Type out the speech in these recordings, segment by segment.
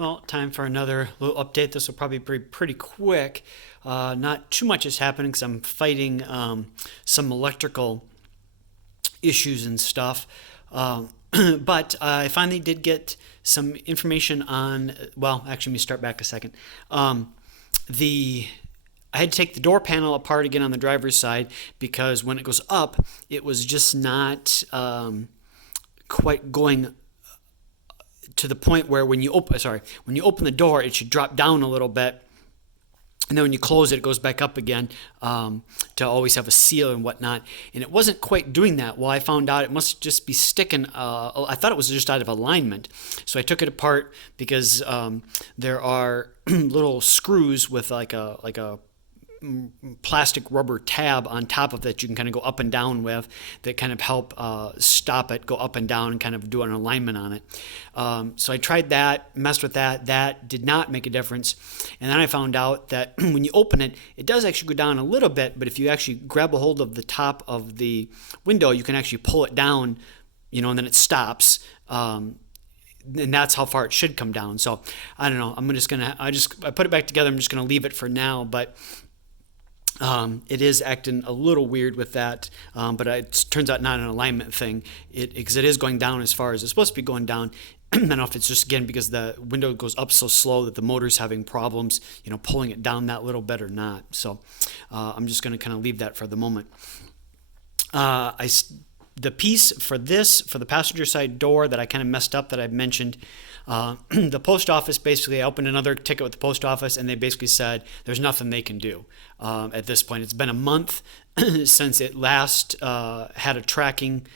Well, time for another little update. This will probably be pretty quick. Not too much is happening because I'm fighting some electrical issues and stuff. But I finally did get some information on, well, actually, let me start back a second. The I had to take the door panel apart again on the driver's side because when it goes up, it was just not quite going to the point where when you open the door, it should drop down a little bit, and then when you close it, it goes back up again to always have a seal and whatnot. And it wasn't quite doing that. Well, I found out it must just be sticking. I thought it was just out of alignment, so I took it apart because there are little screws with like a plastic rubber tab on top of that you can kind of go up and down with that kind of help stop it, go up and down and kind of do an alignment on it. So I tried that, messed with that. That did not make a difference. And then I found out that when you open it, it does actually go down a little bit, but if you actually grab a hold of the top of the window, you can actually pull it down, and then it stops. And that's how far it should come down. So I don't know. I put it back together. I'm just gonna leave it for now, but it is acting a little weird with that, but it turns out not an alignment thing. Because it is going down as far as it's supposed to be going down. I don't know if it's just, again, because the window goes up so slow that the motor's having problems, pulling it down that little bit or not. So I'm just going to kind of leave that for the moment. The piece for the passenger side door that I kind of messed up that I mentioned, the post office, basically I opened another ticket with the post office and they basically said there's nothing they can do at this point. It's been a month since it last had a tracking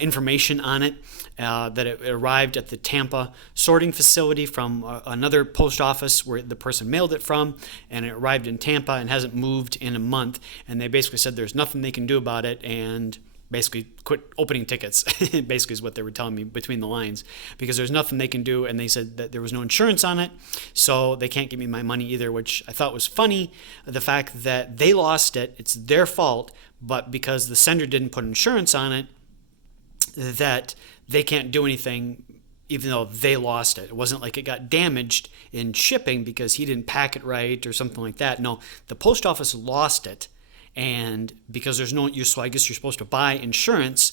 information on it, that it arrived at the Tampa sorting facility from another post office where the person mailed it from, and it arrived in Tampa and hasn't moved in a month, and they basically said there's nothing they can do about it and basically quit opening tickets, basically is what they were telling me between the lines, because there's nothing they can do, and they said that there was no insurance on it, so they can't give me my money either, which I thought was funny, the fact that they lost it, it's their fault, but because the sender didn't put insurance on it, that they can't do anything even though they lost it. It wasn't like it got damaged in shipping because he didn't pack it right or something like that. No, the post office lost it, and because there's no use, so I guess you're supposed to buy insurance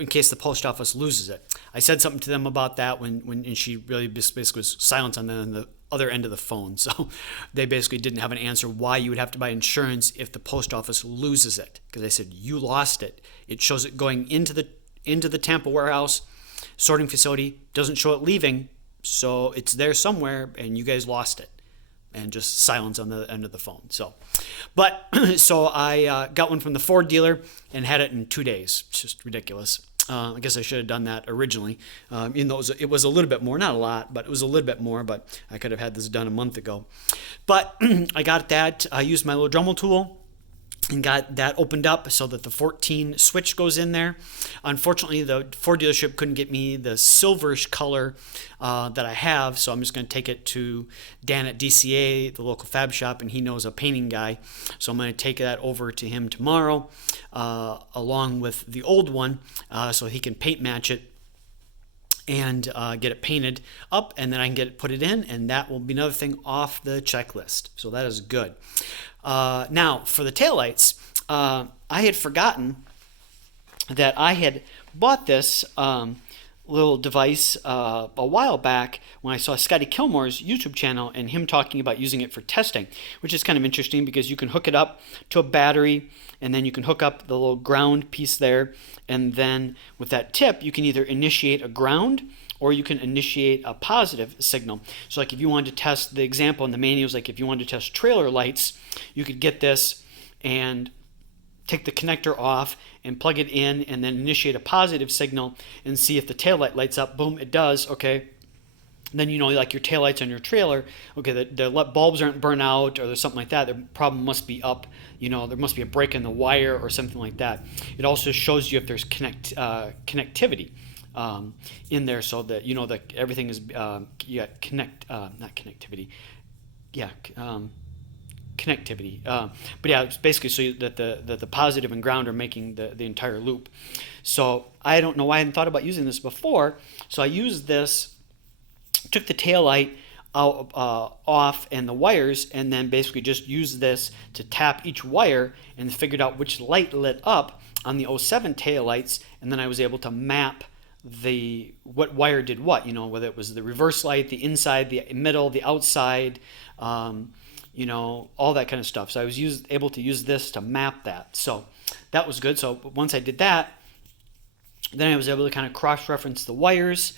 in case the post office loses it. I said something to them about that and she really basically was silent on the other end of the phone. So they basically didn't have an answer why you would have to buy insurance if the post office loses it. Because I said, you lost it. It shows it going into the Tampa warehouse sorting facility, doesn't show it leaving, so it's there somewhere and you guys lost it. And just silence on the end of the phone. So I got one from the Ford dealer and had it in 2 days. It's just ridiculous. I guess I should have done that originally. Even though it was a little bit more, not a lot, but it was a little bit more, but I could have had this done a month ago. But I got that. I used my little Dremel tool and got that opened up so that the 14 switch goes in there. Unfortunately, the Ford dealership couldn't get me the silverish color that I have, so I'm just going to take it to Dan at DCA, the local fab shop, and he knows a painting guy. So I'm going to take that over to him tomorrow along with the old one so he can paint match it and get it painted up, and then I can put it in, and that will be another thing off the checklist. So that is good. Now, for the taillights, I had forgotten that I had bought this little device a while back when I saw Scotty Kilmore's YouTube channel and him talking about using it for testing, which is kind of interesting because you can hook it up to a battery and then you can hook up the little ground piece there, and then with that tip you can either initiate a ground or you can initiate a positive signal. So like if you wanted to test, the example in the manual is like if you wanted to test trailer lights, you could get this and take the connector off and plug it in and then initiate a positive signal and see if the taillight lights up. Boom, it does. Okay. Then like your taillights on your trailer, okay, the bulbs aren't burnt out or there's something like that. The problem must be up. There must be a break in the wire or something like that. It also shows you if there's connectivity in there, so that that everything is connectivity. But yeah, it's basically so that the positive and ground are making the entire loop. So I don't know why I hadn't thought about using this before. So I used this, took the tail light out, off and the wires, and then basically just used this to tap each wire and figured out which light lit up on the '07 taillights, and then I was able to map what wire did what, whether it was the reverse light, the inside, the middle, the outside, all that kind of stuff. So I was able to use this to map that. So that was good. So once I did that, then I was able to kind of cross-reference the wires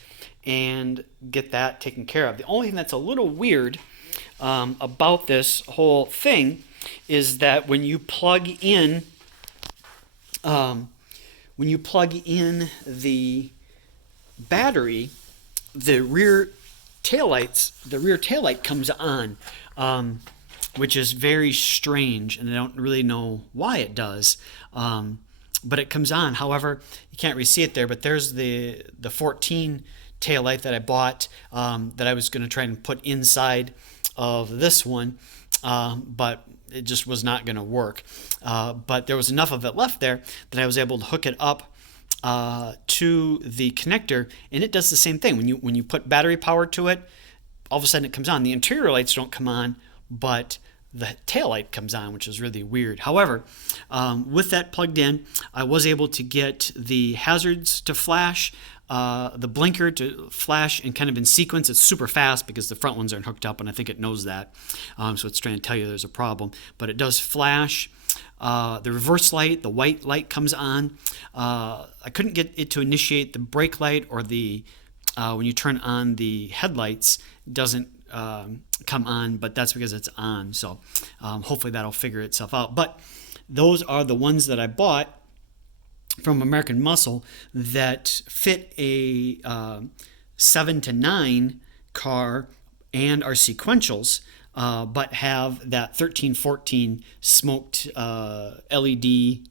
and get that taken care of. The only thing that's a little weird about this whole thing is that when you plug in the battery, the rear taillight comes on, which is very strange, and I don't really know why it does. But it comes on. However, you can't really see it there, but there's the 14 taillight that I bought, that I was going to try and put inside of this one, but it just was not going to work. But there was enough of it left there that I was able to hook it up to the connector, and it does the same thing. When you put battery power to it, all of a sudden it comes on. The interior lights don't come on, but the tail light comes on, which is really weird. However, with that plugged in, I was able to get the hazards to flash, the blinker to flash, and kind of in sequence. It's super fast because the front ones aren't hooked up, and I think it knows that. So it's trying to tell you there's a problem. But it does flash. The reverse light, the white light comes on. I couldn't get it to initiate the brake light, or the when you turn on the headlights, it doesn't come on, but that's because it's on. So hopefully that'll figure itself out. But those are the ones that I bought from American Muscle that fit a 7 to 9 car and are sequentials, but have that 1314 smoked LED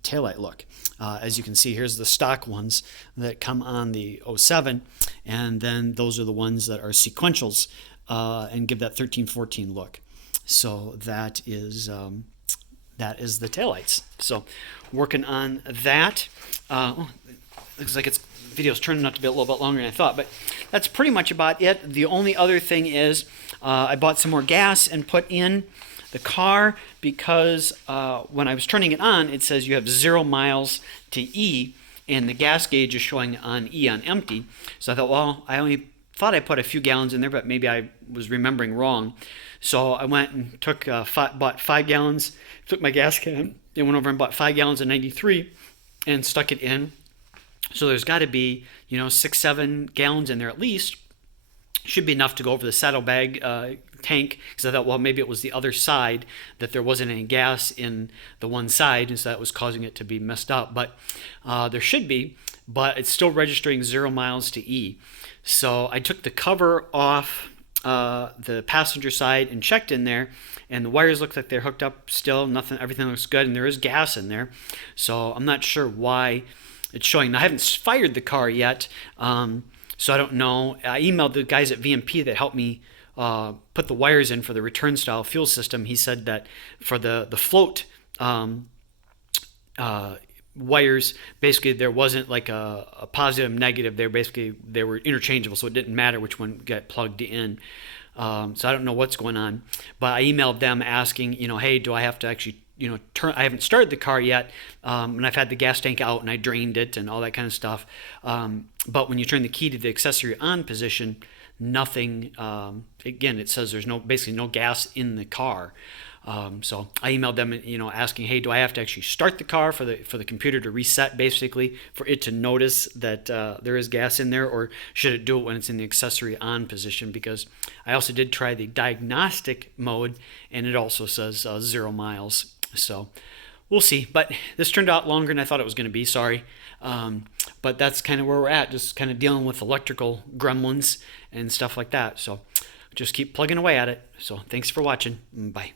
taillight look. As you can see, here's the stock ones that come on the '07, and then those are the ones that are sequentials and give that 1314 look. So that is the taillights. So working on that. Looks like video's turning out to be a little bit longer than I thought, but that's pretty much about it. The only other thing is I bought some more gas and put in the car because when I was turning it on, it says you have 0 miles to E, and the gas gauge is showing on E on empty. So I thought, well, I only thought I put a few gallons in there, but maybe I was remembering wrong. So I went and bought 5 gallons, took my gas can, then went over and bought 5 gallons of 93 and stuck it in. So there's got to be, 6-7 gallons in there at least. Should be enough to go over the saddlebag tank, because I thought, well, maybe it was the other side that there wasn't any gas in the one side, and so that was causing it to be messed up. But there should be, but it's still registering 0 miles to E. So I took the cover off the passenger side and checked in there, and the wires look like they're hooked up still. Nothing, everything looks good, and there is gas in there. So I'm not sure why it's showing. Now, I haven't fired the car yet, so I don't know. I emailed the guys at VMP that helped me put the wires in for the return style fuel system. He said that for the float wires, basically there wasn't like a positive negative. They were interchangeable, so it didn't matter which one got plugged in. So I don't know what's going on, but I emailed them asking, hey, do I have to actually I haven't started the car yet, and I've had the gas tank out and I drained it and all that kind of stuff. But when you turn the key to the accessory on position, nothing. Again, it says there's basically no gas in the car. So I emailed them, asking, hey, do I have to actually start the car for the computer to reset, basically, for it to notice that there is gas in there, or should it do it when it's in the accessory on position? Because I also did try the diagnostic mode, and it also says 0 miles. So we'll see. But this turned out longer than I thought it was going to be. Sorry. But that's kind of where we're at, just kind of dealing with electrical gremlins and stuff like that. So just keep plugging away at it. So thanks for watching. Bye.